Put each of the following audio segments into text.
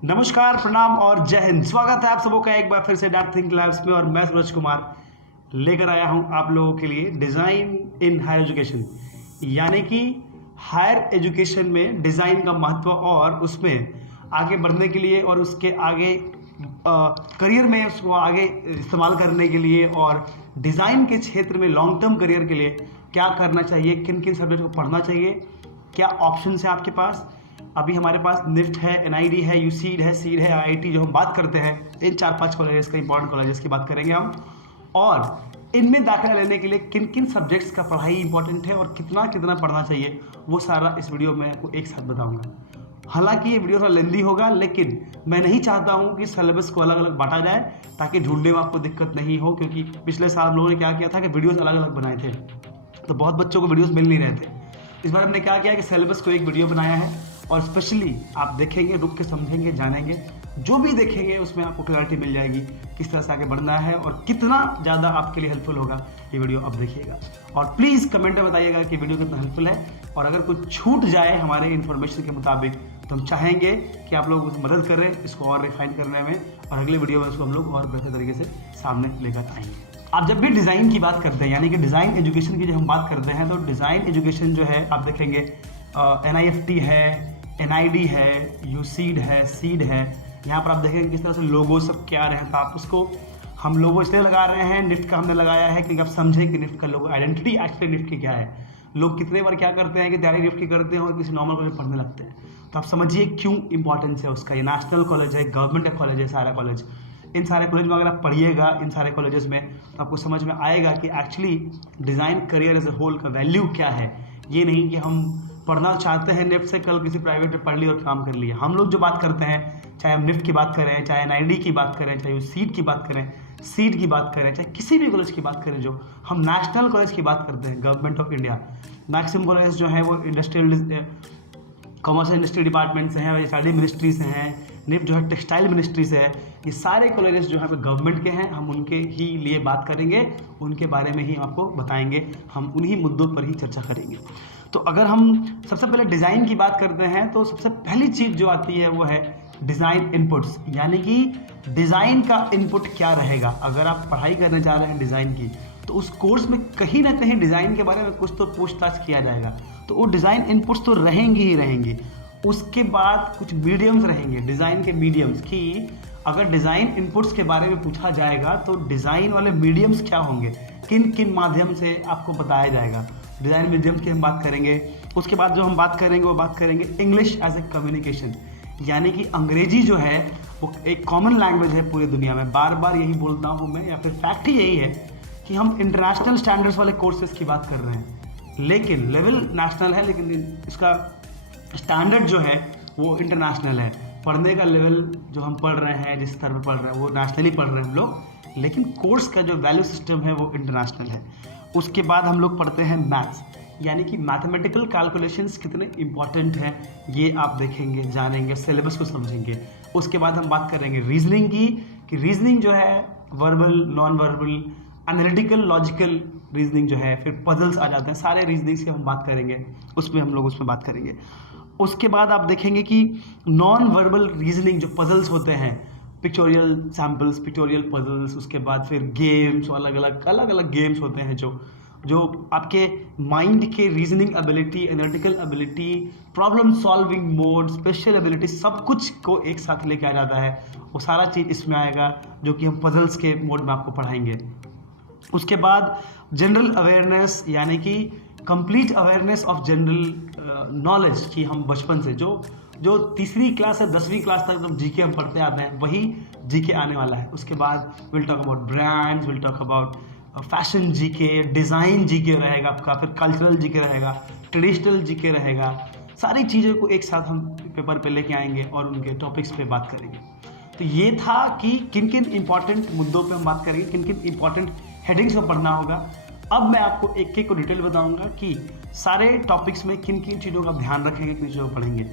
नमस्कार, प्रणाम और जय हिंद। स्वागत है आप सबों का एक बार फिर से डैट थिंक लैब्स में। और मैं सूरज कुमार लेकर आया हूं आप लोगों के लिए डिज़ाइन इन हायर एजुकेशन, यानी कि हायर एजुकेशन में डिज़ाइन का महत्व और उसमें आगे बढ़ने के लिए और उसके आगे करियर में उसको आगे इस्तेमाल करने के लिए और डिज़ाइन के क्षेत्र में लॉन्ग टर्म करियर के लिए क्या करना चाहिए, किन किन सब्जेक्ट को पढ़ना चाहिए, क्या ऑप्शन है आपके पास। अभी हमारे पास निफ्ट है, एनआईडी है, यूसीड है, सीड है, आईआईटी जो हम बात करते हैं, इन 4-5 कॉलेजेस का इंपॉर्टेंट कॉलेजेस की बात करेंगे हम। और इनमें दाखिला लेने के लिए किन किन सब्जेक्ट्स का पढ़ाई इंपॉर्टेंट है और कितना कितना पढ़ना चाहिए, वो सारा इस वीडियो में आपको एक साथ बताऊंगा। हालांकि ये वीडियो थोड़ा लेंदी होगा, लेकिन मैं नहीं चाहता हूँ कि सिलेबस को अलग अलग बांटा जाए ताकि ढूंढने में आपको दिक्कत नहीं हो, क्योंकि पिछले साल हम लोगों ने क्या किया था कि वीडियोस अलग अलग बनाए थे, तो बहुत बच्चों को वीडियोस मिल नहीं रहे थे। इस बार हमने क्या किया कि सिलेबस को एक वीडियो बनाया है और स्पेशली आप देखेंगे, रुक के समझेंगे, जानेंगे, जो भी देखेंगे उसमें आपको क्लैरिटी मिल जाएगी किस तरह से आगे बढ़ना है और कितना ज़्यादा आपके लिए हेल्पफुल होगा ये वीडियो। अब देखिएगा और प्लीज़ कमेंट में बताइएगा कि वीडियो कितना हेल्पफुल है, और अगर कुछ छूट जाए हमारे इन्फॉर्मेशन के मुताबिक तो हम चाहेंगे कि आप लोग उसकी मदद करें इसको और रिफाइन करने में, और अगले वीडियो में उसको हम लोग और बेहतर तरीके से सामने लेकर आएंगे। आप जब भी डिज़ाइन की बात करते हैं, यानी कि डिज़ाइन एजुकेशन की जब हम बात करते हैं, तो डिज़ाइन एजुकेशन जो है आप देखेंगे एनआईएफटी है, एनआईडी है, यूसीड है, सीड है। यहाँ पर आप देखेंगे किस तरह से लोगो सब क्या रहता है। आप उसको हम लोगो इसलिए लगा रहे हैं, निफ्ट का हमने लगाया है क्योंकि आप समझें कि निफ्ट का लोगो आइडेंटिटी एक्चुअली निफ्ट की क्या है। लोग कितने बार क्या करते हैं कि तैयारी निफ्ट की करते हैं और किसी नॉर्मल कॉलेज पढ़ने लगते हैं, तो आप समझिए क्यों इंपॉर्टेंस है उसका। ये नेशनल कॉलेज है, गवर्नमेंट का कॉलेज है, सारा कॉलेज। इन सारे कॉलेज में अगर आप पढ़िएगा इन सारे कॉलेजेस में, तो आपको समझ में आएगा कि actually design career as a whole का वैल्यू क्या है। ये नहीं कि हम पढ़ना चाहते हैं निफ्ट से, कल किसी प्राइवेट में पढ़ लिया और काम कर लिया। हम लोग जो बात करते हैं, चाहे हम निफ्ट की बात करें, चाहे एनआईडी की बात करें, चाहे सीट की बात करें, सीट की बात करें, चाहे किसी भी कॉलेज की बात करें, जो हम नेशनल कॉलेज की बात करते हैं, government of India. Maximum college जो है वो इंडस्ट्रियल कॉमर्स इंडस्ट्री डिपार्टमेंट से हैं, एचआरडी मिनिस्ट्री से हैं, निफ्ट जो है टेक्सटाइल मिनिस्ट्री से है। ये सारे कॉलेजेस जो है गवर्नमेंट के हैं। हम उनके ही लिए बात करेंगे, उनके बारे में ही आपको बताएंगे, हम उन्हीं मुद्दों पर ही चर्चा करेंगे। तो अगर हम सबसे पहले डिज़ाइन की बात करते हैं, तो सबसे पहली चीज़ जो आती है वो है डिज़ाइन इनपुट्स, यानी कि डिज़ाइन का इनपुट क्या रहेगा। अगर आप पढ़ाई करने जा रहे हैं डिज़ाइन की, तो उस कोर्स में कहीं ना कहीं डिज़ाइन के बारे में कुछ तो पूछताछ किया जाएगा, तो वो डिज़ाइन इनपुट्स तो रहेंगी ही रहेंगी। उसके बाद कुछ मीडियम्स रहेंगे, डिज़ाइन के मीडियम्स, कि अगर डिज़ाइन इनपुट्स के बारे में पूछा जाएगा तो डिज़ाइन वाले मीडियम्स क्या होंगे, किन किन माध्यम से आपको बताया जाएगा। डिज़ाइन मीडियम्स की हम बात करेंगे। उसके बाद जो हम बात करेंगे वो बात करेंगे इंग्लिश एज ए कम्युनिकेशन, यानी कि अंग्रेजी जो है वो एक कॉमन लैंग्वेज है पूरी दुनिया में। बार बार यही बोलता हूँ मैं, या फिर फैक्ट ही यही है कि हम इंटरनेशनल स्टैंडर्ड्स वाले कोर्सेज की बात कर रहे हैं, लेकिन लेवल नेशनल है, लेकिन इसका स्टैंडर्ड जो है वो इंटरनेशनल है। पढ़ने का लेवल जो हम पढ़ रहे हैं, जिस स्तर पर पढ़ रहे हैं वो नेशनली पढ़ रहे हैं हम लोग, लेकिन कोर्स का जो वैल्यू सिस्टम है वो इंटरनेशनल है। उसके बाद हम लोग पढ़ते हैं मैथ्स, यानी कि मैथमेटिकल कैलकुलेशंस कितने इंपॉर्टेंट हैं ये आप देखेंगे, जानेंगे, सिलेबस को समझेंगे। उसके बाद हम बात करेंगे रीजनिंग की, कि रीजनिंग जो है verbal, non verbal, analytical, logical reasoning जो है, फिर पजल्स आ जाते हैं, सारे रीजनिंग्स की हम बात करेंगे, उसमें हम लोग उसमें बात करेंगे। उसके बाद आप देखेंगे कि नॉन वर्बल रीजनिंग जो पजल्स होते हैं, पिक्टोरियल सैम्पल्स, पिक्टोरियल पजल्स, उसके बाद फिर गेम्स, अलग अलग गेम्स होते हैं जो आपके माइंड के reasoning ability, analytical ability, problem solving mode, special ability, सब कुछ को एक साथ लेके आ जाता है। वो सारा चीज़ इसमें आएगा जो कि हम पजल्स के मोड में आपको पढ़ाएंगे। उसके बाद जनरल अवेयरनेस, यानी कि complete awareness of general knowledge, कि हम बचपन से जो तीसरी क्लास से 10वीं क्लास तक जब जीके हम पढ़ते आते हैं वही जीके आने वाला है। उसके बाद will talk about brands, will talk about fashion GK, design GK रहेगा आपका, फिर कल्चरल जीके रहेगा, ट्रेडिशनल जीके रहेगा। सारी चीज़ों को एक साथ हम पेपर पे लेके आएंगे और उनके टॉपिक्स पे बात करेंगे। तो ये था कि किन किन इंपॉर्टेंट मुद्दों पे हम बात करेंगे, किन किन इंपॉर्टेंट हेडिंग्स को पढ़ना होगा। अब मैं आपको एक एक को डिटेल बताऊंगा कि सारे टॉपिक्स में किन किन चीज़ों का ध्यान रखेंगे, किन चीज़ों को पढ़ेंगे।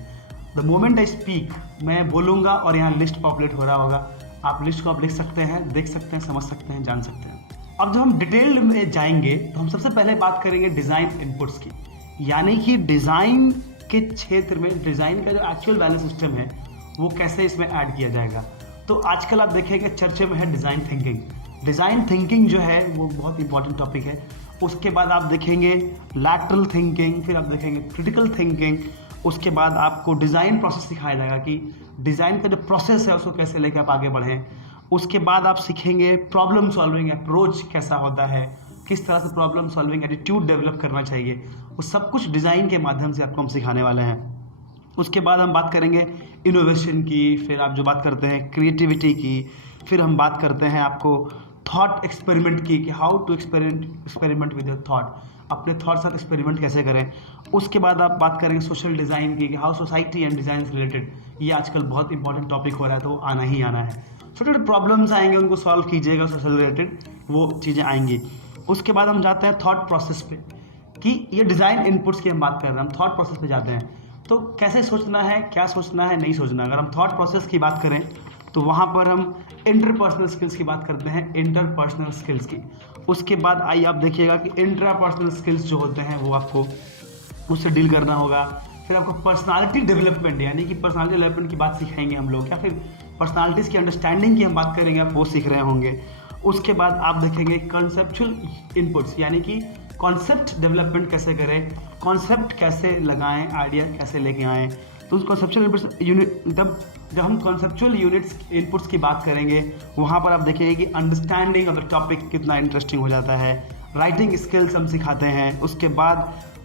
द मोमेंट आई स्पीक, मैं बोलूँगा और यहाँ लिस्ट पॉपुलेट हो रहा होगा, आप लिस्ट को आप लिख सकते हैं, देख सकते हैं, समझ सकते हैं, जान सकते हैं। अब जब हम डिटेल में जाएंगे तो हम सबसे पहले बात करेंगे डिज़ाइन इनपुट्स की, यानी कि डिज़ाइन के क्षेत्र में डिज़ाइन का जो एक्चुअल वैल्यू सिस्टम है वो कैसे इसमें ऐड किया जाएगा। तो आजकल आप देखेंगे चर्चे में है डिज़ाइन थिंकिंग। डिज़ाइन थिंकिंग जो है वो बहुत इंपॉर्टेंट टॉपिक है। उसके बाद आप देखेंगे लैटरल थिंकिंग, फिर आप देखेंगे क्रिटिकल थिंकिंग। उसके बाद आपको डिज़ाइन प्रोसेस सिखाया जाएगा कि डिज़ाइन का जो प्रोसेस है उसको कैसे लेकर आप आगे बढ़ें। उसके बाद आप सीखेंगे प्रॉब्लम सॉल्विंग अप्रोच कैसा होता है, किस तरह से प्रॉब्लम सॉल्विंग एटीट्यूड डेवलप करना चाहिए, वो सब कुछ डिज़ाइन के माध्यम से आपको हम सिखाने वाले हैं। उसके बाद हम बात करेंगे इनोवेशन की, फिर आप जो बात करते हैं क्रिएटिविटी की, फिर हम बात करते हैं आपको थॉट एक्सपेरिमेंट की कि how to experiment with your thought, अपने थॉट साथ एक्सपेरिमेंट कैसे करें। उसके बाद आप बात करेंगे सोशल डिज़ाइन की कि how society and design related, ये आजकल बहुत इंपॉर्टेंट टॉपिक हो रहा है तो वो आना ही आना है। छोटे छोटे प्रॉब्लम्स आएंगे उनको सॉल्व कीजिएगा, सोशल रिलेटेड वो चीज़ें आएंगी। उसके बाद हम जाते हैं थॉट प्रोसेस पे कि ये डिज़ाइन इनपुट्स की हम बात कर रहे हैं, हम थॉट प्रोसेस पे जाते हैं तो कैसे सोचना है, क्या सोचना है, नहीं सोचना। अगर हम थॉट प्रोसेस की बात करें तो वहाँ पर हम इंटरपर्सनल स्किल्स की बात करते हैं, इंटरपर्सनल स्किल्स की। उसके बाद आइए आप देखिएगा कि इंट्रापर्सनल स्किल्स जो होते हैं वो आपको उससे डील करना होगा। फिर आपको पर्सनालिटी डेवलपमेंट यानी कि पर्सनालिटी डेवलपमेंट की बात सिखाएंगे हम लोग, या फिर पर्सनालिटीज़ की अंडरस्टैंडिंग की हम बात करेंगे, आप वो सीख रहे होंगे। उसके बाद आप देखेंगे कॉन्सेप्चुअल इनपुट्स यानी कि कॉन्सेप्ट डेवलपमेंट कैसे करें, कॉन्सेप्ट कैसे लगाएं, आइडिया कैसे लेके आएँ। तो उस कॉन्सेप्चुअल इनपुट्स यूनिट जब हम कॉन्सेप्चुअल यूनिट्स इनपुट्स की बात करेंगे वहाँ पर आप देखिए कि अंडरस्टैंडिंग ऑफ द टॉपिक कितना इंटरेस्टिंग हो जाता है। राइटिंग स्किल्स हम सिखाते हैं। उसके बाद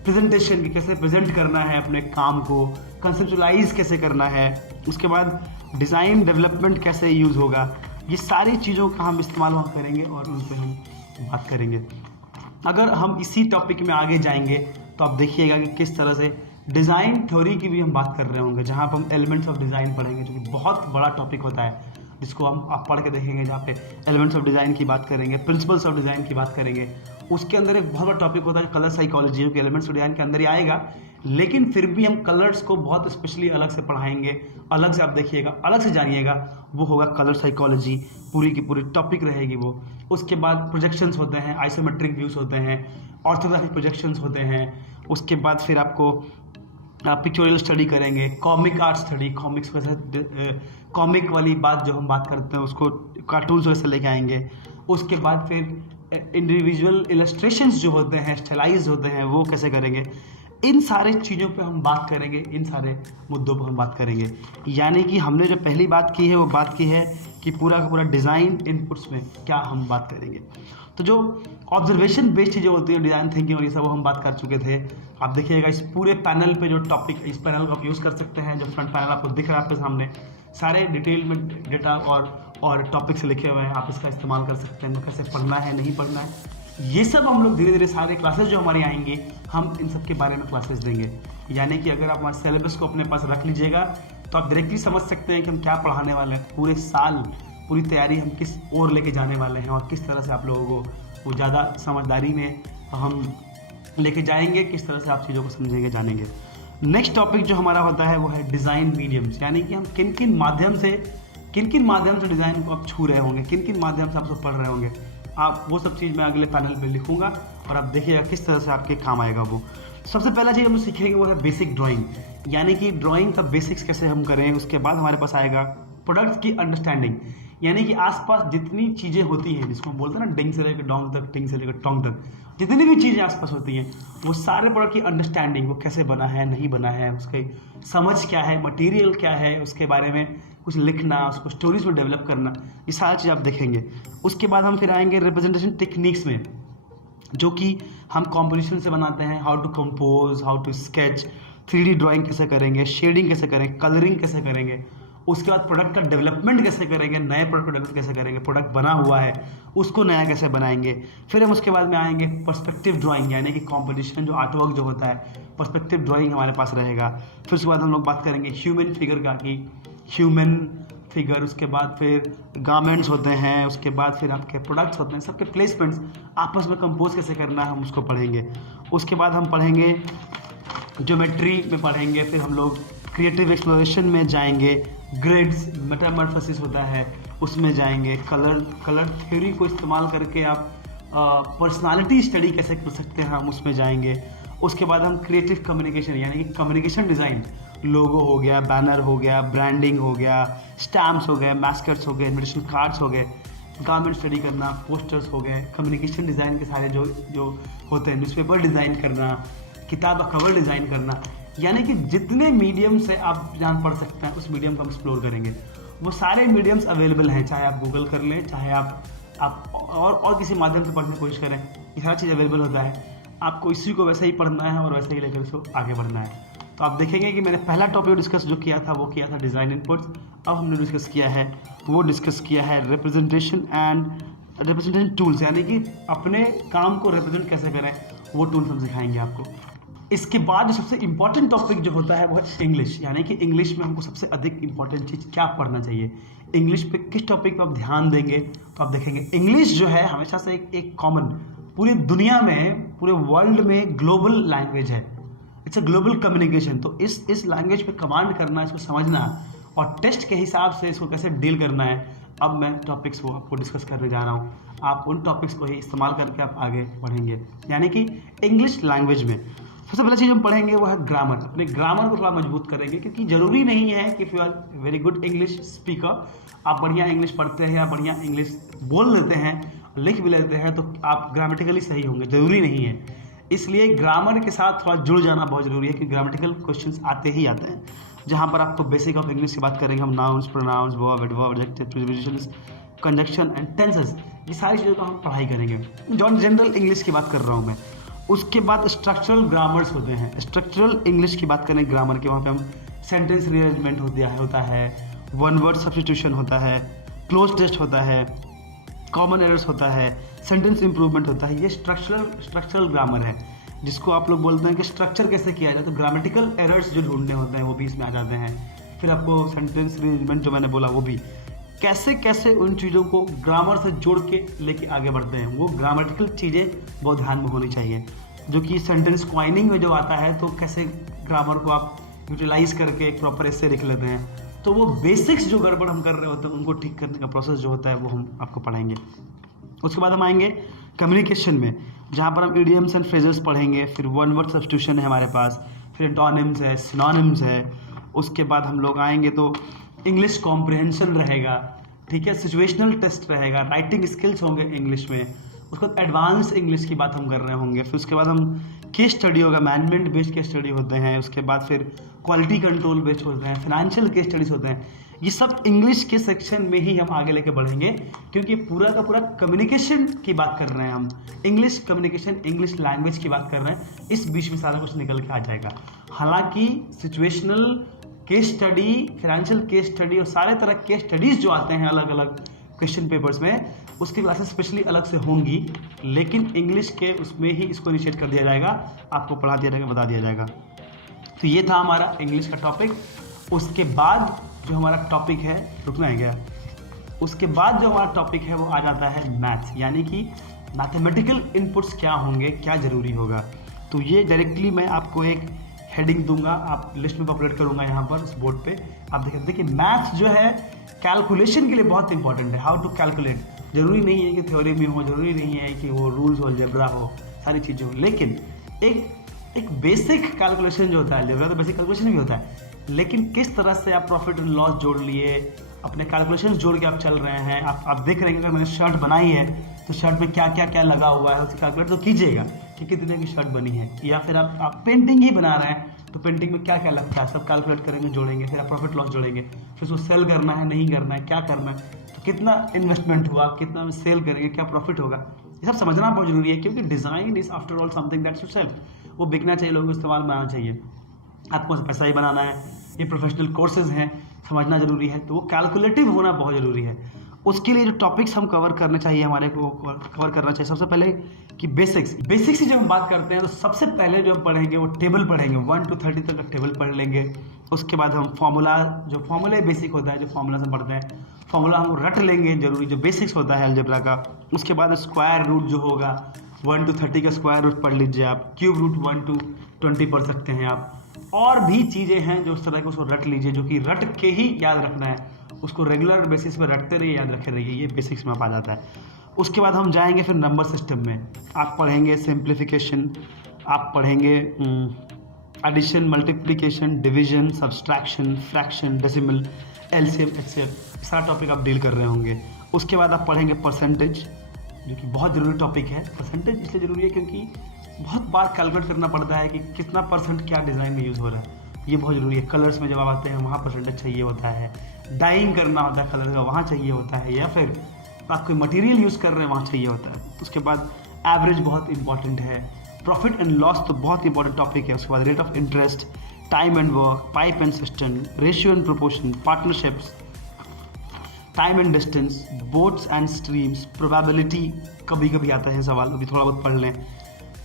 प्रेजेंटेशन की कैसे प्रेजेंट करना है अपने काम को, कंसेप्चुलाइज कैसे करना है। उसके बाद डिज़ाइन डेवलपमेंट कैसे यूज़ होगा, ये सारी चीज़ों का हम इस्तेमाल वहाँ करेंगे और उन पर हम बात करेंगे। अगर हम इसी टॉपिक में आगे जाएंगे तो आप देखिएगा कि किस तरह से डिज़ाइन थ्योरी की भी हम बात कर रहे होंगे, जहाँ पर हम एलिमेंट्स ऑफ डिज़ाइन पढ़ेंगे, जो कि बहुत बड़ा टॉपिक होता है जिसको हम आप पढ़ के देखेंगे, जहाँ पे एलिमेंट्स ऑफ डिज़ाइन की बात करेंगे, प्रिंसिपल्स ऑफ डिज़ाइन की बात करेंगे। उसके अंदर एक बहुत बड़ा टॉपिक होता है कलर साइकोलॉजी, जो कि एलिमेंट्स ऑफ डिज़ाइन के अंदर ही आएगा, लेकिन फिर भी हम कलर्स को बहुत स्पेशली अलग से पढ़ाएंगे, अलग से आप देखिएगा, अलग से जानिएगा, वो होगा कलर साइकोलॉजी, पूरी की पूरी टॉपिक रहेगी वो। उसके बाद प्रोजेक्शंस होते हैं, आइसोमेट्रिक व्यूज़ होते हैं, ऑर्थोग्राफिक प्रोजेक्शंस होते हैं। उसके बाद फिर आपको पिक्चोरियल स्टडी करेंगे, कॉमिक आर्ट स्टडी, कॉमिक्स वैसे कॉमिक वाली बात जो हम बात करते हैं उसको कार्टून्स वैसे लेके आएंगे। उसके बाद फिर इंडिविजुअल इलस्ट्रेशंस जो होते हैं, स्टाइलाइज होते हैं, वो कैसे करेंगे। इन सारे चीज़ों पे हम बात करेंगे, इन सारे मुद्दों पर हम बात करेंगे। यानी कि हमने जो पहली बात की है वो बात की है कि पूरा का पूरा डिज़ाइन इनपुट्स में क्या हम बात करेंगे। तो जो ऑब्जर्वेशन बेस्ड चीज़ें होती हैं, डिज़ाइन थिंकिंग और ये सब हम बात कर चुके थे। आप देखिएगा इस पूरे पैनल पे जो टॉपिक, इस पैनल को आप यूज़ कर सकते हैं, जो फ्रंट पैनल आपको दिख रहा है आपके सामने, सारे डिटेल में डेटा और टॉपिक्स लिखे हुए हैं, आप इसका इस्तेमाल कर सकते हैं, कैसे पढ़ना है, नहीं पढ़ना है। ये सब हम लोग धीरे धीरे सारे क्लासेस जो हमारी आएंगी, हम इन सब के बारे में क्लासेस देंगे। यानी कि अगर आप हमारे सिलेबस को अपने पास रख लीजिएगा तो आप डायरेक्टली समझ सकते हैं कि हम क्या पढ़ाने वाले हैं। पूरे साल पूरी तैयारी हम किस ओर लेके जाने वाले हैं और किस तरह से आप लोगों को वो ज़्यादा समझदारी में हम लेके जाएंगे, किस तरह से आप चीज़ों को समझेंगे, जानेंगे। नेक्स्ट टॉपिक जो हमारा होता है वो है डिज़ाइन मीडियम्स, यानी कि हम किन किन माध्यम से डिज़ाइन को आप छू रहे होंगे, किन किन माध्यम से आप सब पढ़ रहे होंगे। आप वो सब चीज़ मैं अगले पैनल पे लिखूंगा और आप देखिएगा किस तरह से आपके काम आएगा वो। सबसे पहला चीज़ हम सीखेंगे वो है बेसिक ड्राइंग, यानी कि ड्राइंग का बेसिक्स कैसे हम करें। उसके बाद हमारे पास आएगा प्रोडक्ट्स की अंडरस्टैंडिंग, यानी कि आसपास जितनी चीज़ें होती हैं, जिसको हम बोलते हैं ना डिंग से लेकर डोंग तक, टिंग से लेकर टोंग तक, जितनी भी चीज़ें आसपास होती हैं वो सारे प्रोडक्ट की अंडरस्टैंडिंग, वो कैसे बना है, नहीं बना है, उसकी समझ क्या है, मटेरियल क्या है, उसके बारे में कुछ लिखना, उसको स्टोरीज में डेवलप करना, ये सारी चीज़ आप देखेंगे। उसके बाद हम फिर आएंगे रिप्रेजेंटेशन टेक्निक्स में, जो कि हम कॉम्पोजिशन से बनाते हैं, how to compose, how to sketch, 3D drawing कैसे करेंगे, शेडिंग कैसे करेंगे, कलरिंग कैसे करेंगे। उसके बाद प्रोडक्ट का डेवलपमेंट कैसे करेंगे, नए प्रोडक्ट का डेवलपमेंट कैसे करेंगे, प्रोडक्ट बना हुआ है उसको नया कैसे बनाएंगे। फिर हम उसके बाद में आएंगे पर्सपेक्टिव ड्राइंग, यानी कि कॉम्पोजिशन जो आर्टवर्क जो होता है, पर्सपेक्टिव ड्राइंग हमारे पास रहेगा। फिर उसके बाद हम लोग बात करेंगे ह्यूमन फिगर का, कि ह्यूमन फिगर, उसके बाद फिर गारमेंट्स होते हैं, उसके बाद फिर आपके प्रोडक्ट्स होते हैं, सबके प्लेसमेंट्स आपस में कंपोज कैसे करना है, हम उसको पढ़ेंगे। उसके बाद हम पढ़ेंगे ज्योमेट्री में पढ़ेंगे, फिर हम लोग क्रिएटिव एक्सप्लोरेशन में जाएंगे, ग्रिड्स, मेटामॉर्फोसिस होता है उसमें जाएंगे, कलर थ्योरी को इस्तेमाल करके आप पर्सनालिटी स्टडी कैसे कर सकते हैं, हम उसमें जाएंगे। उसके बाद हम क्रिएटिव कम्युनिकेशन यानी कि कम्युनिकेशन डिज़ाइन, लोगो हो गया, बैनर हो गया, ब्रांडिंग हो गया, स्टैम्प्स हो गए, मैस्कट्स हो गए, इन्विटेशन कार्ड्स हो गए, गारमेंट स्टडी करना, पोस्टर्स हो गए, कम्युनिकेशन डिज़ाइन के सारे जो होते हैं, न्यूज़पेपर डिज़ाइन करना, किताब का कवर डिज़ाइन करना, यानी कि जितने मीडियम से आप जान पढ़ सकते हैं उस मीडियम को हम एक्सप्लोर करेंगे। वो सारे मीडियम्स अवेलेबल हैं, चाहे आप गूगल कर लें, चाहे आप और किसी माध्यम से पढ़ने की कोशिश करें, ये सारा चीज़ अवेलेबल होता है। आपको इसी को वैसे ही पढ़ना है और वैसे ही लेकर इसको आगे बढ़ना है। तो आप देखेंगे कि मैंने पहला टॉपिक डिस्कस जो किया था वो किया था डिज़ाइन इनपुट्स। अब हमने डिस्कस किया है रिप्रेजेंटेशन टूल्स, यानी कि अपने काम को रिप्रेजेंट कैसे करें, वो टूल्स हम सिखाएंगे आपको। इसके बाद जो सबसे इंपॉर्टेंट टॉपिक जो होता है वो है इंग्लिश, यानी कि इंग्लिश में हमको सबसे अधिक इंपॉर्टेंट चीज़ क्या पढ़ना चाहिए, इंग्लिश पे किस टॉपिक पे आप ध्यान देंगे। तो आप देखेंगे इंग्लिश जो है हमेशा से एक कॉमन, पूरी दुनिया में, पूरे वर्ल्ड में ग्लोबल लैंग्वेज है, इट्स अ ग्लोबल कम्युनिकेशन। तो इस लैंग्वेज पे कमांड करना, इसको समझना और टेस्ट के हिसाब से इसको कैसे डील करना है, अब मैं टॉपिक्स को आपको डिस्कस करने जा रहा हूँ। आप उन टॉपिक्स को ही इस्तेमाल करके आप आगे बढ़ेंगे। यानी कि इंग्लिश लैंग्वेज में सबसे पहला चीज़ हम पढ़ेंगे वो है ग्रामर। अपने ग्रामर को थोड़ा मजबूत करेंगे, क्योंकि ज़रूरी नहीं है कि if you are very good English speaker, आप बढ़िया इंग्लिश पढ़ते हैं या बढ़िया इंग्लिश बोल लेते हैं, लिख भी लेते हैं, तो आप ग्रामेटिकली सही होंगे, ज़रूरी नहीं है। इसलिए ग्रामर के साथ थोड़ा जुड़ जाना बहुत ज़रूरी है, क्योंकि ग्रामेटिकल क्वेश्चंस आते ही आते हैं, जहाँ पर आपको बेसिक ऑफ इंग्लिश की बात करेंगे हम, nouns, pronouns, verb, adverb, adjective, prepositions, conjunction and tenses, ये सारी चीज़ों को हम पढ़ाई करेंगे। जनरल इंग्लिश की बात कर रहा हूँ मैं। उसके बाद स्ट्रक्चरल ग्रामर्स होते हैं। स्ट्रक्चरल इंग्लिश की बात करें ग्रामर के, वहाँ पे हम सेंटेंस रीअरेंजमेंट होता है, वन वर्ड सब्स्टिट्यूशन होता है, क्लोज टेस्ट होता है, कॉमन एरर्स होता है, सेंटेंस इंप्रूवमेंट होता है। ये स्ट्रक्चरल ग्रामर है, जिसको आप लोग बोलते हैं कि स्ट्रक्चर कैसे किया जाए। तो ग्रामेटिकल एरर्स जो ढूंढने होते हैं वो भी इसमें आ जाते हैं। फिर आपको सेंटेंस रीअरेंजमेंट जो मैंने बोला वो भी, कैसे उन चीज़ों को ग्रामर से जोड़ के लेके आगे बढ़ते हैं, वो ग्रामेटिकल चीज़ें बहुत ध्यान में होनी चाहिए। जो कि सेंटेंस क्वाइनिंग में जो आता है, तो कैसे ग्रामर को आप यूटिलाइज करके एक प्रॉपर ऐसे लिख लेते हैं। तो वो बेसिक्स जो गड़बड़ हम कर रहे होते हैं उनको ठीक करने का प्रोसेस जो होता है वो हम आपको पढ़ाएंगे। उसके बाद हम आएंगे कम्युनिकेशन में, जहाँ पर हम इडियम्स एंड फ्रेजेस पढ़ेंगे। फिर वन वर्ड सब्स्टिट्यूशन है हमारे पास, फिर एंटोनिम्स है, सिनोनिम्स है। उसके बाद हम लोग आएंगे तो इंग्लिश कॉम्प्रिहेंशन रहेगा, ठीक है, सिचुएशनल टेस्ट रहेगा, राइटिंग स्किल्स होंगे इंग्लिश में। उसके बाद एडवांस इंग्लिश की बात हम कर रहे होंगे। फिर उसके बाद हम केस स्टडी होगा, मैनेजमेंट बेस्ड केस स्टडी होते हैं। उसके बाद फिर क्वालिटी कंट्रोल बेस्ड होते हैं, फाइनेंशियल केस स्टडीज होते हैं। ये सब इंग्लिश के सेक्शन में ही हम आगे लेके बढ़ेंगे, क्योंकि पूरा का पूरा कम्युनिकेशन की बात कर रहे हैं हम, इंग्लिश कम्युनिकेशन, इंग्लिश लैंग्वेज की बात कर रहे हैं। इस बीच में सारा कुछ निकल के आ जाएगा। हालांकि situational case study, financial case study और सारे तरह के स्टडीज़ जो आते हैं अलग अलग क्वेश्चन पेपर्स में, उसकी क्लासेस स्पेशली अलग से होंगी, लेकिन इंग्लिश के उसमें ही इसको इनिशिएट कर दिया जाएगा, आपको पढ़ा दिया जाएगा, बता दिया जाएगा। तो ये था हमारा इंग्लिश का टॉपिक। उसके बाद जो हमारा टॉपिक है, रुकना है क्या, उसके बाद जो हमारा टॉपिक है वो आ जाता है मैथ्स, यानी कि मैथमेटिकल इनपुट्स क्या होंगे, क्या ज़रूरी होगा। तो ये डायरेक्टली मैं आपको एक हेडिंग दूंगा, आप लिस्ट में पॉपुलेट करूंगा यहाँ पर इस बोर्ड पे। आप देखिए कि मैथ्स जो है कैलकुलेशन के लिए बहुत इंपॉर्टेंट है। हाउ टू कैलकुलेट, जरूरी नहीं है कि थ्योरी में हो, जरूरी नहीं है कि वो रूल्स हो, अलजेब्रा हो, सारी चीज़ें हो, लेकिन एक बेसिक कैलकुलेशन जो होता है, अलजेब्रा तो बेसिक कैलकुलेशन भी होता है, लेकिन किस तरह से आप प्रॉफिट एंड लॉस जोड़ लिए, अपने कैलकुलेशन जोड़ के आप चल रहे हैं। आप देख रहे हैं कि अगर मैंने शर्ट बनाई है तो शर्ट में क्या क्या क्या लगा हुआ है, उसकी कैलकुलेट तो कीजिएगा कि कितने की शर्ट बनी है। या फिर आप पेंटिंग ही बना रहे हैं तो पेंटिंग में क्या क्या लगता है सब कैलकुलेट करेंगे, जोड़ेंगे, फिर आप प्रॉफिट लॉस जोड़ेंगे, फिर उसको सेल करना है, नहीं करना है, क्या करना है, तो कितना इन्वेस्टमेंट हुआ, कितना में सेल करेंगे, क्या प्रॉफिट होगा, ये सब समझना बहुत जरूरी है। क्योंकि design is after all something that's to sell, वो बिकना चाहिए, लोगों को इस्तेमाल में आना चाहिए, आपको पैसा ही बनाना है। ये प्रोफेशनल कोर्सेज हैं, समझना जरूरी है, तो वो कैलकुलेटिव होना बहुत ज़रूरी है। उसके लिए जो टॉपिक्स हम कवर करने चाहिए, हमारे को कवर करना चाहिए, सबसे पहले कि बेसिक्स की जब हम बात करते हैं तो सबसे पहले जो हम पढ़ेंगे वो टेबल पढ़ेंगे, 1 to 30 तक का टेबल पढ़ लेंगे। उसके बाद हम फॉर्मूला बेसिक होता है, जो फॉर्मूला से पढ़ते हैं, फॉर्मूला हम रट लेंगे जरूरी, जो बेसिक्स होता है अलजेब्रा का। उसके बाद स्क्वायर रूट जो होगा 1 to 30 का स्क्वायर रूट पढ़ लीजिए आप, क्यूब रूट 1 to 20 पढ़ सकते हैं आप। और भी चीज़ें हैं जो उस तरह के, उसको रट लीजिए, जो कि रट के ही याद रखना है, उसको रेगुलर बेसिस पर रटते रहिए, याद रखे रहिए, ये बेसिक्स में आ जाता है। उसके बाद हम जाएंगे फिर नंबर सिस्टम में, आप पढ़ेंगे सिंप्लीफिकेशन, आप पढ़ेंगे addition, multiplication, division, subtraction, fraction, decimal, LCM, HCF, सारा टॉपिक आप डील कर रहे होंगे। उसके बाद आप पढ़ेंगे परसेंटेज, जो कि बहुत ज़रूरी टॉपिक है। परसेंटेज इसलिए ज़रूरी है क्योंकि बहुत बार कैलकुलेट करना पड़ता है कि कितना परसेंट क्या डिज़ाइन में यूज़ हो रहा है, ये बहुत ज़रूरी है। कलर्स में जब आप आते हैं वहाँ परसेंटेज चाहिए होता है, डाइंग करना होता है कलर का वहाँ चाहिए होता है, या फिर आप कोई मटेरियल यूज़ कर रहे हैं वहाँ चाहिए होता है। उसके बाद एवरेज बहुत इंपॉर्टेंट है, प्रॉफिट एंड लॉस तो बहुत इंपॉर्टेंट टॉपिक है। उसके बाद rate of interest, time and work, pipe and system, ratio and proportion, partnerships, time and distance, boats and streams, probability कभी कभी आता है सवाल, अभी थोड़ा बहुत पढ़ लें,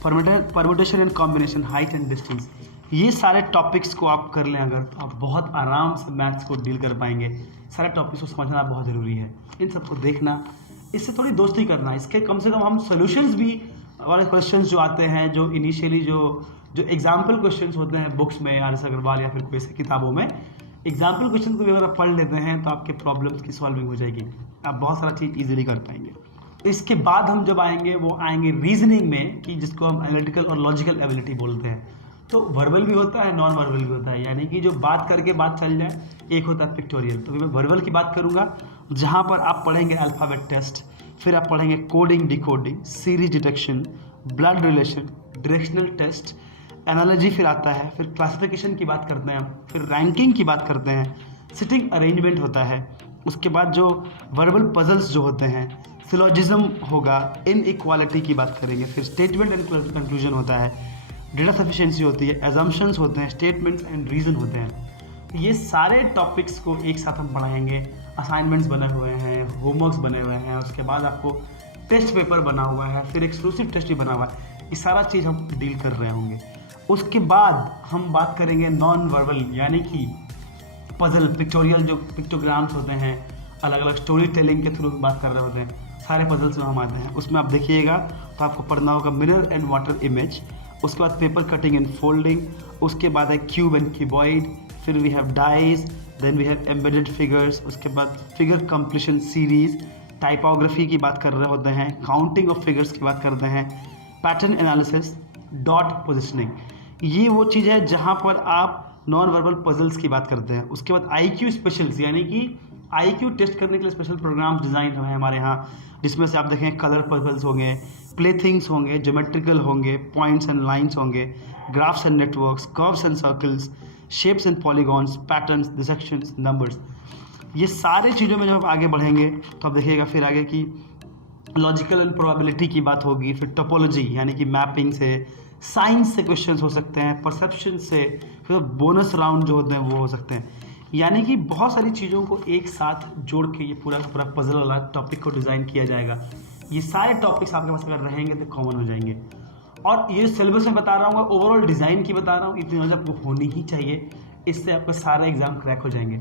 permutation and combination, height and distance. ये सारे टॉपिक्स को आप कर लें अगर, तो आप बहुत आराम से मैथ्स को डील कर पाएंगे। सारे टॉपिक्स को समझना बहुत ज़रूरी है, इन सबको देखना, इससे थोड़ी दोस्ती करना, इसके कम से कम हम सोल्यूशंस भी वाले क्वेश्चंस जो आते हैं, जो इनिशियली जो एग्जाम्पल क्वेश्चंस होते हैं बुक्स में, आर एस अग्रवाल या फिर कोई से किताबों में, एग्जाम्पल क्वेश्चन को भी अगर आप पढ़ लेते हैं तो आपके प्रॉब्लम्स की सॉल्विंग हो जाएगी, आप बहुत सारा चीज़ ईजिली कर पाएंगे। इसके बाद हम जब आएंगे वो आएंगे रीजनिंग में, कि जिसको हम एनालिटिकल और लॉजिकल एबिलिटी बोलते हैं। तो वर्बल भी होता है, नॉन वर्बल भी होता है, यानी कि जो बात करके बात चल जाए, एक होता है पिक्टोरियल। तो मैं वर्बल की बात करूंगा, जहां पर आप पढ़ेंगे अल्फ़ाबेट टेस्ट, फिर आप पढ़ेंगे coding, decoding, series detection, blood relation, directional test, analogy फिर आता है, फिर क्लासिफिकेशन की बात करते हैं, फिर रैंकिंग की बात करते हैं, सिटिंग अरेंजमेंट होता है। उसके बाद जो वर्बल पजल्स जो होते हैं, सिलोजिज्म होगा, इनइक्वालिटी की बात करेंगे, फिर स्टेटमेंट एंड कंक्लूजन होता है, डेटा सफिशिएंसी होती है, एजम्पशंस होते हैं, स्टेटमेंट्स एंड रीजन होते हैं। ये सारे टॉपिक्स को एक साथ हम पढ़ाएंगे। असाइनमेंट्स बने हुए हैं, होमवर्क्स बने हुए हैं, उसके बाद आपको टेस्ट पेपर बना हुआ है, फिर एक्सक्लूसिव टेस्ट भी बना हुआ है। ये सारा चीज़ हम डील कर रहे होंगे। उसके बाद हम बात करेंगे नॉन वर्बल, यानी कि पजल, पिक्टोरियल, जो पिक्टोग्राम्स होते हैं, अलग अलग स्टोरी टेलिंग के थ्रू बात कर रहे होते हैं, सारे पजल्स में हम आते हैं। उसमें आप देखिएगा तो आपको पढ़ना होगा मिरर एंड वाटर इमेज, उसके बाद पेपर कटिंग एंड फोल्डिंग, उसके बाद है क्यूब एंड क्यूबॉइड, फिर we have dice, then we have embedded figures, उसके बाद फिगर कंप्लीशन सीरीज, टाइपोग्राफी की बात कर रहे होते हैं, काउंटिंग ऑफ फिगर्स की बात करते हैं, पैटर्न एनालिसिस, डॉट पोजिशनिंग। ये वो चीज़ है जहाँ पर आप नॉन वर्बल पजल्स की बात करते हैं। उसके बाद IQ स्पेशल्स, यानी कि IQ टेस्ट करने के लिए स्पेशल प्रोग्राम डिज़ाइन हुए हैं हमारे यहाँ, जिसमें से आप देखें कलर पजल्स होंगे, प्ले थिंग्स होंगे, ज्योमेट्रिकल होंगे, पॉइंट्स एंड लाइंस होंगे, graphs and networks, curves and circles, shapes and polygons, patterns, dissections, numbers. ये सारे चीज़ों में जब आप आगे बढ़ेंगे तो आप देखिएगा फिर आगे की लॉजिकल एंड प्रोबेबिलिटी की बात होगी, फिर टोपोलॉजी यानी कि मैपिंग से, साइंस से क्वेश्चंस हो सकते हैं, परसेप्शन से, फिर बोनस राउंड जो होते हैं वो हो सकते हैं। यानी कि बहुत सारी चीज़ों को एक साथ जोड़ के ये पूरा पजल वाला टॉपिक को डिज़ाइन किया जाएगा। ये सारे टॉपिक्स आपके पास अगर रहेंगे तो कॉमन हो जाएंगे। और ये सिलेबस में बता रहा हूँ, ओवरऑल डिज़ाइन की बता रहा हूँ, इतनी नॉलेज आपको होनी ही चाहिए, इससे आपका सारा एग्जाम क्रैक हो जाएंगे।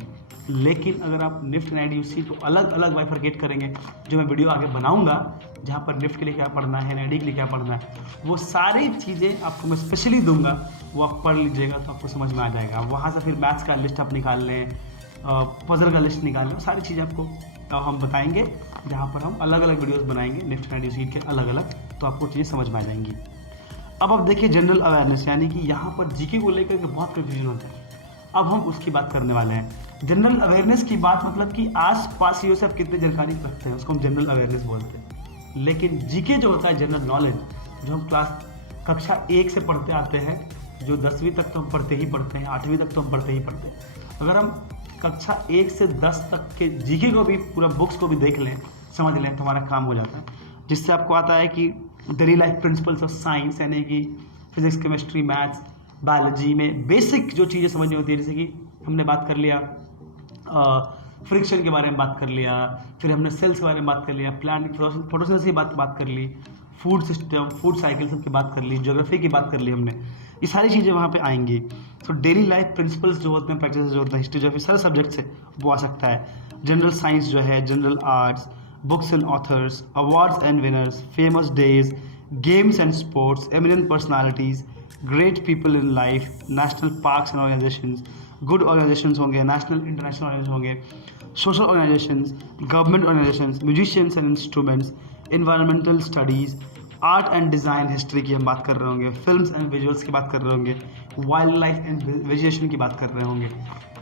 लेकिन अगर आप निफ्ट एंड IDUC को अलग अलग बाइफरकेट करेंगे, जो मैं वीडियो आगे बनाऊंगा, जहाँ पर निफ्ट के लिए क्या पढ़ना है, NID के लिए क्या पढ़ना है, वो सारी चीज़ें आपको मैं स्पेशली दूंगा, वो आप पढ़ लीजिएगा तो आपको समझ में आ जाएगा। वहाँ से फिर मैथ्स का लिस्ट आप निकाल लें, पजल का लिस्ट निकाल लें, सारी चीज़ें आपको हम बताएंगे, जहाँ पर हम अलग अलग वीडियोज़ बनाएंगे निफ्ट एंड IDUC के अलग अलग, तो आपको चीज़ें समझ में आ जाएंगी। अब आप देखिए जनरल अवेयरनेस, यानी कि यहाँ पर GK को लेकर के बहुत कन्फ्यूजन होता है, अब हम उसकी बात करने वाले हैं। जनरल अवेयरनेस की बात मतलब कि आस पास ही से आप कितनी जानकारी रखते हैं, उसको हम जनरल अवेयरनेस बोलते हैं। लेकिन GK जो होता है जनरल नॉलेज, जो हम कक्षा 1 से पढ़ते आते हैं, जो 10वीं तक तो हम पढ़ते ही पढ़ते हैं, 8वीं तक तो हम पढ़ते ही पढ़ते हैं। अगर हम कक्षा 1 से 10 तक के GK को भी, पूरा बुक्स को भी देख लें, समझ लें, तो हमारा काम हो जाता है। जिससे आपको आता है कि daily life principles of science, यानी कि फिजिक्स, केमिस्ट्री, मैथ्स, बायोलॉजी में बेसिक जो चीज़ें समझनी होती है, जैसे कि हमने बात कर लिया फ्रिक्शन के बारे में बात कर लिया, फिर हमने सेल्स के बारे में बात कर लिया, प्लांट फोटोसिंथेसिस की बात कर ली, फूड सिस्टम, फूड साइकिल सब की बात कर ली, ज्योग्राफी की बात कर ली हमने, ये सारी चीज़ें वहाँ पे आएंगी। तो डेली लाइफ प्रिंसिपल्स जो होते हैं, प्रैक्टिस जो होते हैं, हिस्ट्री जो सारे सब्जेक्ट से वो आ सकता है। जनरल साइंस जो है, general arts, books and authors, awards and winners, famous days, games and sports, eminent personalities, great people in life, national parks and organisations, good organisations होंगे, नेशनल इंटरनेशनल ऑर्गेनाइजेशन होंगे, social organisations, government organisations, musicians and instruments, environmental studies, art and design history की हम बात कर रहे होंगे, films and visuals की बात कर रहे होंगे, वाइल्ड लाइफ एंड वेजिटेशन की बात कर रहे होंगे।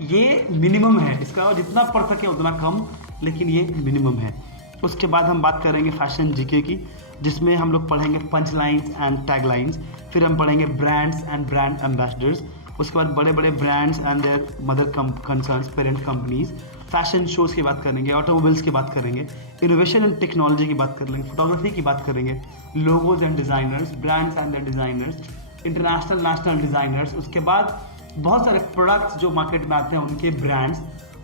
ये मिनिमम है, इसका जितना पढ़ सके उतना कम, लेकिन ये मिनिमम है। उसके बाद हम बात करेंगे फैशन जीके की, जिसमें हम लोग पढ़ेंगे punch lines and tag lines. फिर हम पढ़ेंगे ब्रांड्स एंड ब्रांड एम्बेसडर्स। उसके बाद बड़े बड़े brands and there mother concerns, parent companies. Fashion shows की बात करेंगे, ऑटोमोबाइल्स की बात करेंगे, इनोवेशन एंड टेक्नोलॉजी की बात कर लेंगे, फोटोग्राफी की बात करेंगे, logos and designers, brands and their designers, international national designers. उसके बाद बहुत सारे प्रोडक्ट्स जो मार्केट में आते हैं उनके ब्रांड्स,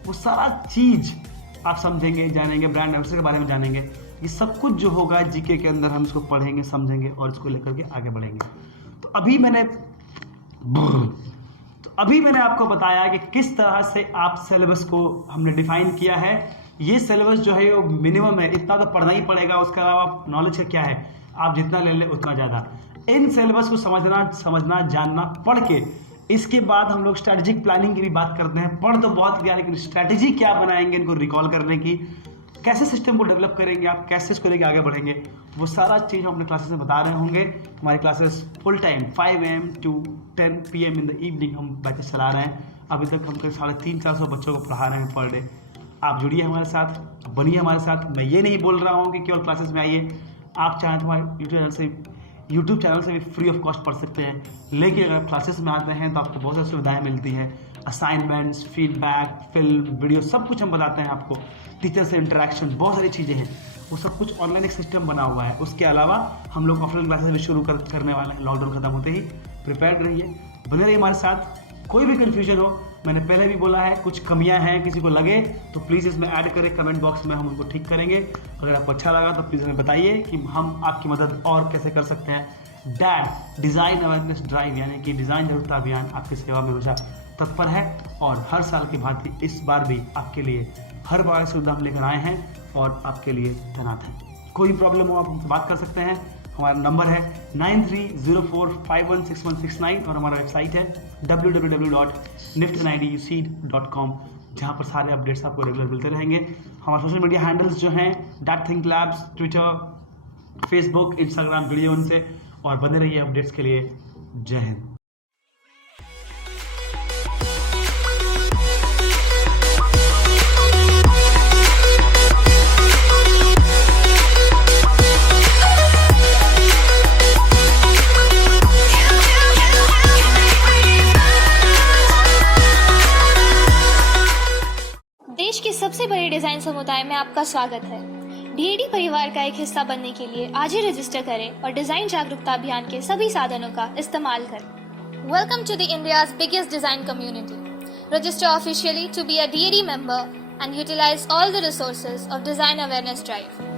वो सारा चीज़ आप समझेंगे, जानेंगे, ब्रांड एम्बेसडर के बारे में जानेंगे। ये सब कुछ जो होगा जीके के अंदर हम इसको पढ़ेंगे, समझेंगे और इसको लेकर के आगे बढ़ेंगे। तो अभी मैंने आपको बताया कि किस तरह से आप सिलेबस को हमने डिफाइन किया है। ये सिलेबस जो है वो मिनिमम है, इतना तो पढ़ना ही पड़ेगा। उसके अलावा नॉलेज का क्या है, आप जितना ले लें उतना ज़्यादा। इन सिलेबस को समझना जानना, पढ़ के इसके बाद हम लोग स्ट्रैटेजिक प्लानिंग की भी बात करते हैं। पढ़ तो बहुत गया, लेकिन स्ट्रैटेजी क्या बनाएंगे इनको रिकॉल करने की, कैसे सिस्टम को डेवलप करेंगे आप, कैसे इसको लेके आगे बढ़ेंगे, वो सारा चीज़ हम अपने क्लासेस में बता रहे होंगे। हमारी classes full time 5 AM to 10 PM in the evening हम बैचेस चला रहे हैं। अभी तक हम 350-400 बच्चों को पढ़ा रहे हैं पर डे। आप जुड़िए हमारे साथ, बनिए हमारे साथ। मैं ये नहीं बोल रहा हूँ कि केवल क्लासेस में आइए, आप चाहें तो हमारे यूट्यूब चैनल से भी फ्री ऑफ कॉस्ट पढ़ सकते हैं। लेकिन अगर आप क्लासेस में आते हैं तो आपको बहुत सारी सुविधाएं मिलती हैं, असाइनमेंट्स, फीडबैक, फिल्म, वीडियो, सब कुछ हम बताते हैं आपको। टीचर से इंटरेक्शन, बहुत सारी चीज़ें हैं, वो सब कुछ ऑनलाइन एक सिस्टम बना हुआ है। उसके अलावा हम लोग ऑफलाइन क्लासेस भी शुरू करने वाले हैं, लॉकडाउन खत्म होते ही। प्रिपेयर्ड रहिए, बने रहिए हमारे साथ। कोई भी कन्फ्यूजन हो, मैंने पहले भी बोला है, कुछ कमियां हैं, किसी को लगे तो प्लीज़ इसमें ऐड करें कमेंट बॉक्स में, हम उनको ठीक करेंगे। अगर आपको अच्छा लगा तो प्लीज़ हमें बताइए कि हम आपकी मदद और कैसे कर सकते हैं। डैड डिज़ाइन अवेयरनेस ड्राइव यानी कि डिज़ाइन जागरूकता अभियान आपकी सेवा में हमेशा तत्पर है, और हर साल की भांति इस बार भी आपके लिए हर बार सुविधा हम लेकर आए हैं और आपके लिए तैनात हैं। कोई प्रॉब्लम हो आप हमसे बात कर सकते हैं। हमारा नंबर है 9304516169 और हमारा वेबसाइट है www.niftniduc.com, जहाँ पर सारे अपडेट्स आपको रेगुलर मिलते रहेंगे। हमारे सोशल मीडिया हैंडल्स जो हैं DATThinkLabs, Twitter, Facebook, Instagram, video उनसे, और बने रहिए अपडेट्स के लिए। जय हिंद। देश के सबसे बड़े डिजाइन समुदाय में आपका स्वागत है। डीएडी परिवार का एक हिस्सा बनने के लिए आज ही रजिस्टर करें और डिजाइन जागरूकता अभियान के सभी साधनों का इस्तेमाल करें। Welcome to the India's biggest design community. Register officially to be a DAD member and utilize all the resources of Design Awareness Drive.